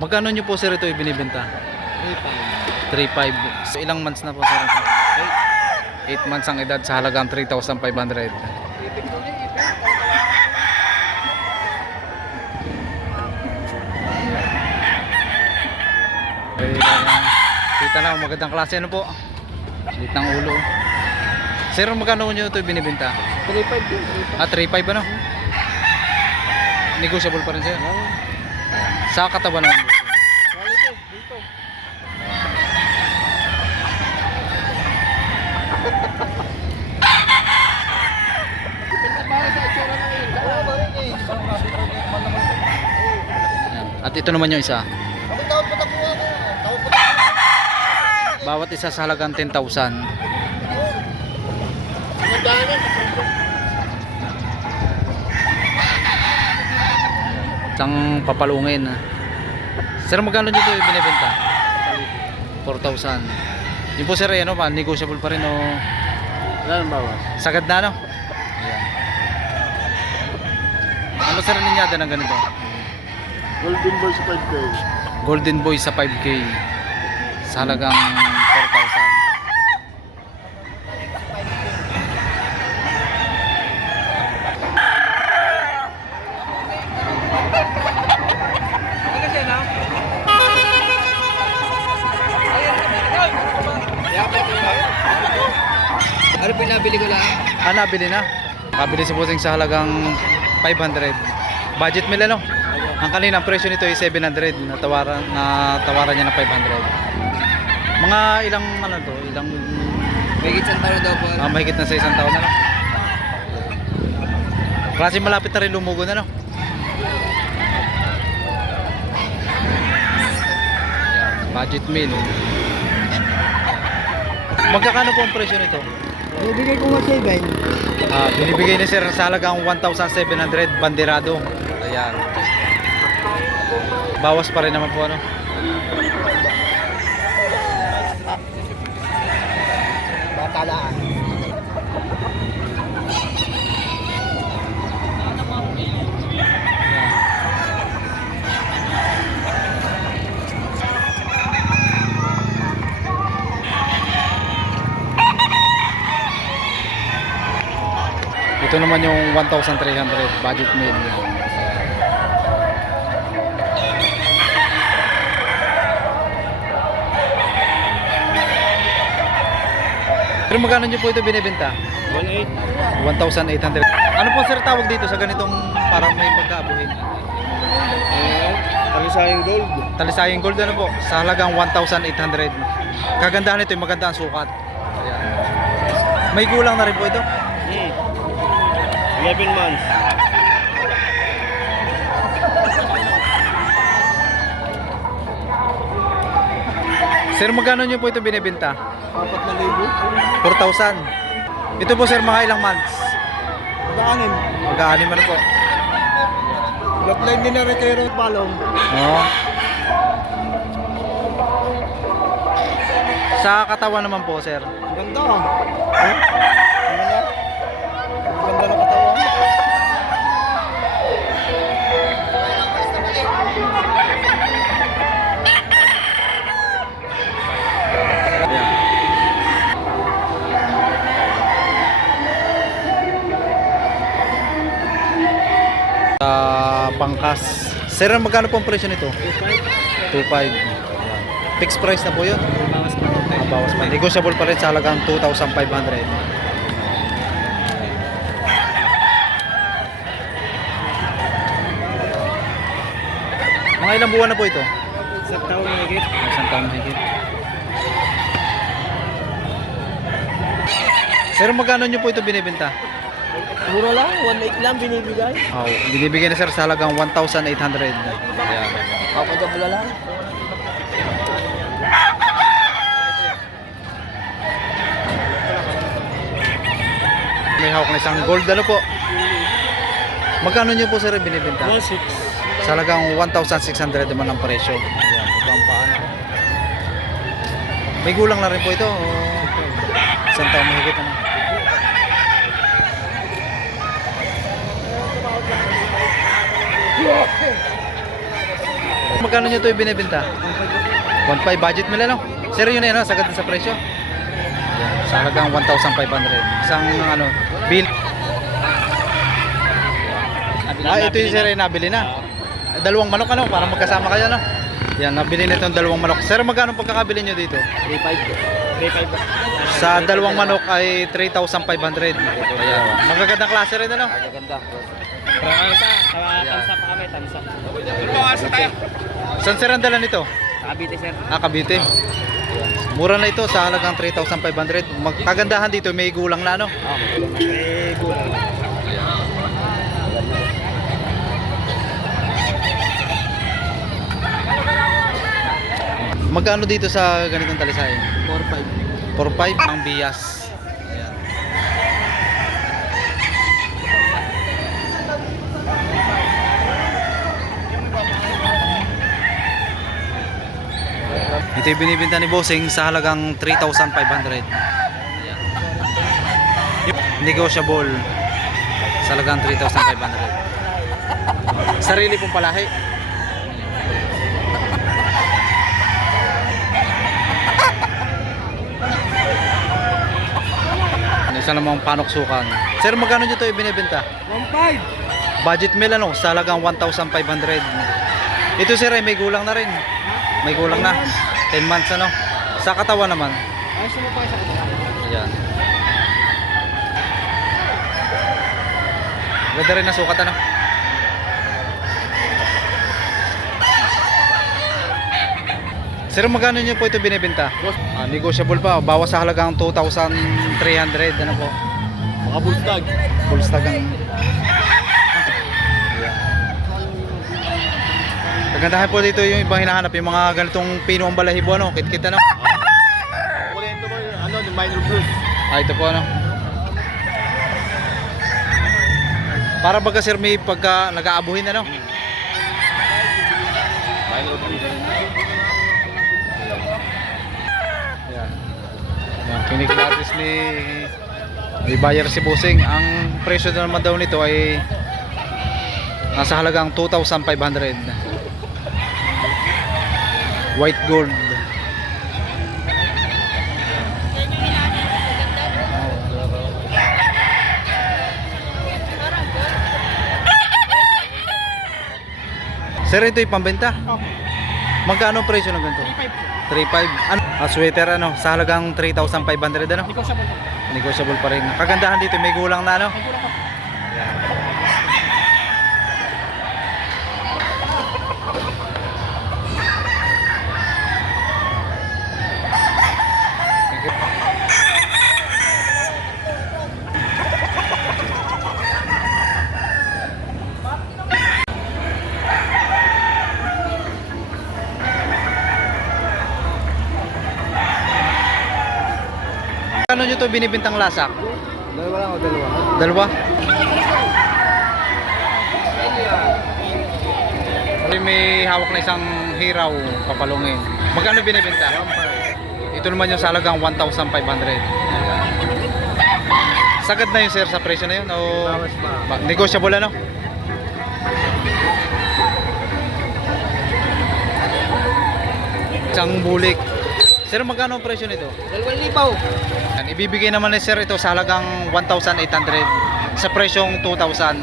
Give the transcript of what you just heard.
Magkano nyo po sir ito ibinibenta? 3.5. 3.5. So, ilang months na po sir? 8 months ang edad sa halagang 3,500. Okay, kita na, magandang klase ano po. Lit ng ulo. Sir, magkano nyo ito binibenta? 3.5 din. 3.5 ano? Negotiable pa rin sir? Sa katawan naman po. Quality, dito. Depende para sa itsura ng yun. Oo, maring eh. Ayan. At ito naman yung isa. Ako tawag po takuha ko. Tawag po takuha. Bawat isa sa halagang 10,000. Magdanan. Isang papalungin. Sir, magkano nyo ito binibenta? 4,000. Yung po sir, ano pa, negotiable pa rin o Wala nang bawas. sagad na no? Ayan. Ano sir ninyada ng ganito? Golden Boy sa 5K. Golden Boy sa 5K sa halagang 4,000. Ano pinabili ko lang? Nabili na. Nakabili si Bossing sa halagang 500. Budget meal ano? Ang kaninang presyo nito ay 700. Natawaran niya ng 500. Mga ilang ano to? Ilang May isang taon daw po. mahigit na sa isang taon na no? Klase malapit na rin lumugo na no? Budget meal. Magkakano po ang presyo nito? Bibigay ko nga 7. Binibigay ni sir sa halagang 1,700 banderado. Ayan. Bawas pa rin naman po ano. Batalaan. Ito naman yung 1,300 budget meal. Pero magkano nyo po ito binibenta? 1.8. 1,800. Ano po sir tawag dito sa ganitong parang may pagkaabuhin? Talisayang gold. Talisayang gold ano po? Sa halagang 1,800. Kagandahan nito yung maganda ang sukat. Ayan. May gulang na rin po ito? 11 months. Sir, magkano nyo po ito binibenta? 4,000. 4,000. Ito po sir, mga ilang months? Magkaanin. Mag-aanim ano po? Bloodline din na retiro at palong. Oo. Sa katawan naman po sir. Ganda ah. Ganda ng katawan. Ayan. Sa pangkas. Sir, magkano po ang presyo nito? 2.5. Fixed price na po yun? Bawas pa. Negotiable pa rin sa halagang 2,500. Mga ilang buwan na po ito? Isang taon na higit. Isang taon mahigit. Sir, magkano nyo po ito binibenta? Mura lang, 1.8 lang binibigay. Oh, binibigay na sir sa halagang 1,800. Ayan. Kapagabula lang. May hawak na isang gold ano po. Magkano nyo po sir binibenta? 1.6. Sa halagang 1,600 naman ang presyo. Ayan, ibang paan. May gulang na rin po ito. O, isang taon mahigit ano. Magkano nyo ito binibenta? 1.5 budget nila, no? Sir, yun na yun, no? Sagad na sa presyo. Yan, sa halagang 1,500. Isang ano, bill. Ito yung sir ay nabili na. Dalawang manok, ano? Para magkasama kayo, no? Yan, nabili na itong dalawang manok. Sir, magkano pagkakabili nyo dito? 3.5. Sa dalawang manok ay 3,500. Ayan. Magagandang klase rin, ano? Maganda. Tansa pa kami, tansa. Saan sir ang dala nito? Cavite, sir. Cavite. Mura na ito sa halagang 3,500. Magkagandahan dito, may gulang na, ano? May gulay. Magkano dito sa ganitong talisay? 4.5. 4,500 ang bias. Ayan. Ito yung binibenta ni Bossing sa halagang 3,500. Ayan. Negotiable sa halagang 3,500. Sarili pong palahi. Isa namang panoksukan. Sir, magkano nyo ito ibinibenta? 1.5. Budget meal, ano, sa halagang 1,500. Ito sir ay may gulang na rin. May gulang na. 10 months, ano. Sa katawan naman. Ayos mo pa sa katawan. Ayan. Ganda rin na sukat, ano. Sir, magkano nyo po ito binibenta? Negotiable pa. Bawas sa halagang 2,300. Ano po? Mga bulstag. Full stag ang... Kagandahan po dito yung ibang hinahanap. Yung mga ganitong pino ang balahibo, ano? Kit-kit, ano? Kulento mo yung ano, yung minor blues. Ito po, ano? Para baga sir may pagka nag-aabuhin, ano? Minor blues. Yan. Yan, kinikilatis ni may buyer si Bossing. Ang presyo naman daw nito ay nasa halagang 2,500. White gold. Sir, ito yung pambenta. Magkano ang presyo ng ganito? 3,500. Ano? Sweater, ano? Sa halagang 3,500, ano? Negotiable pa. Negotiable pa rin. Kagandahan dito, may gulang na, ano? May kulang pa. Ano nyo ito binibintang lasak? Dalawa lang o dalawa? Dalawa? May hawak na isang hiraw papalungin. Magkano binibenta? Ito naman yung sa halagang 1,500. Sagad na yun sir sa presyo na yun? O Bawas pa. negotiable, ano? Isang bulik. Sir, magkano ang presyo nito? 2,000. Ibibigay naman ni sir ito sa halagang 1,800 sa presyong 2,000.